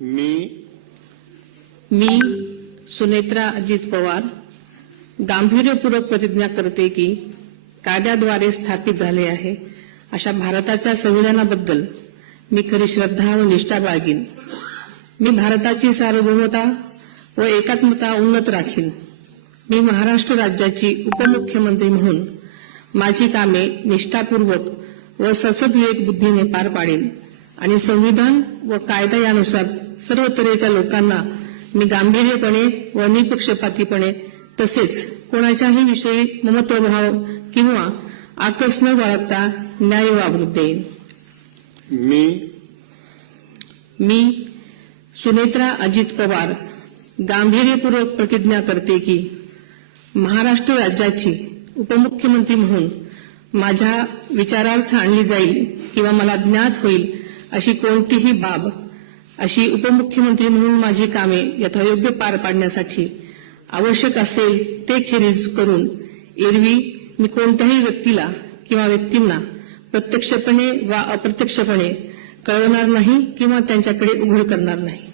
मी सुनेत्रा अजित पवार गांभीर्यपूर्वक प्रतिज्ञा करते की कायद्याद्वारे स्थापित झाले आहे अशा भारताच्या संविधानाबद्दल मी खरी श्रद्धा व निष्ठा बाळगीन। मी भारताची सार्वभौमता व एकात्मता उन्नत राखीन। मी महाराष्ट्र राज्याची उपमुख्यमंत्री म्हणून माझी कामे निष्ठापूर्वक व ससद्विवेक बुद्धीने पार पाडेन आणि संविधान व कायदा यानुसार सर्व तऱ्हेच्या लोकांना मी गांभीर्यपणे व निपक्षपातीपणे तसेच कोणाच्याही विषयी ममत्वभाव किंवा आकस न बाळगता न्याय वागणूक देईन। मी सुनेत्रा अजित पवार गांभीर्यपूर्वक प्रतिज्ञा करते की महाराष्ट्र राज्याची उपमुख्यमंत्री म्हणून माझ्या विचारार्थ आणली जाईल किंवा मला ज्ञात होईल अशी कोणतीही बाब अशी उपमुख्यमंत्री म्हणून माझी कामे यथायोग्य पार पाडण्यासाठी आवश्यक असेल ते खेरीज करून एरवी मी कोणत्याही व्यक्तीला किंवा व्यक्तींना प्रत्यक्षपणे वा अप्रत्यक्षपणे कळवणार नाही किंवा त्यांच्याकडे उघड करणार नाही।